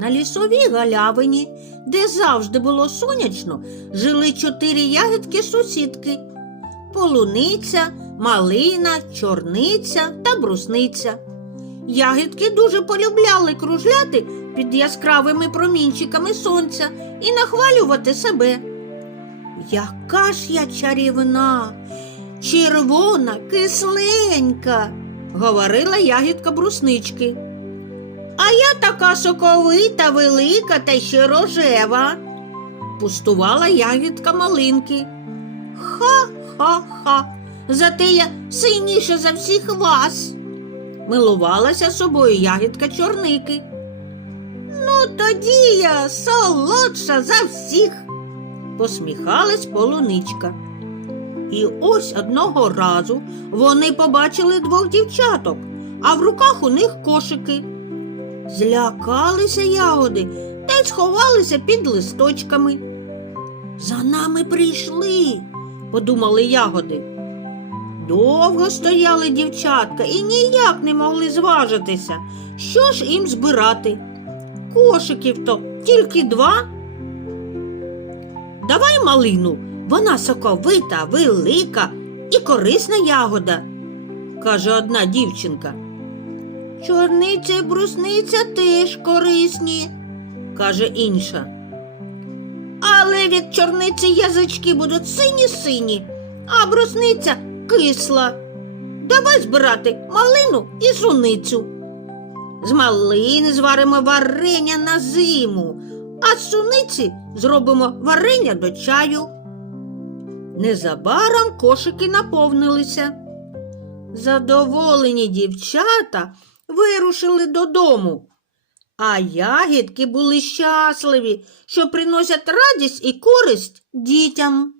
На лісовій галявині, де завжди було сонячно, жили чотири ягідки сусідки полуниця, малина, чорниця та брусниця. Ягідки дуже полюбляли кружляти під яскравими промінчиками сонця і нахвалювати себе. Яка ж я чарівна, червона, кисленька, говорила ягідка бруснички. А я така соковита, велика та ще рожева, пустувала ягідка малинки. Ха-ха-ха, зате я сильніша за всіх вас. Милувалася собою ягідка чорники. Ну, тоді я солодша за всіх, посміхалась полуничка. І ось одного разу вони побачили двох дівчаток, а в руках у них кошики. Злякалися ягоди та й сховалися під листочками. За нами прийшли, подумали ягоди. Довго стояли дівчатка і ніяк не могли зважитися, що ж їм збирати. Кошиків то тільки два. Давай малину, вона соковита, велика і корисна ягода, каже одна дівчинка. Чорниця і брусниця теж корисні, каже інша. Але від чорниці язички будуть сині-сині, а брусниця кисла. Давай збирати малину і суницю. З малини зваримо варення на зиму, а з суниці зробимо варення до чаю. Незабаром кошики наповнилися. Задоволені дівчата вирушили додому, а ягідки були щасливі, що приносять радість і користь дітям.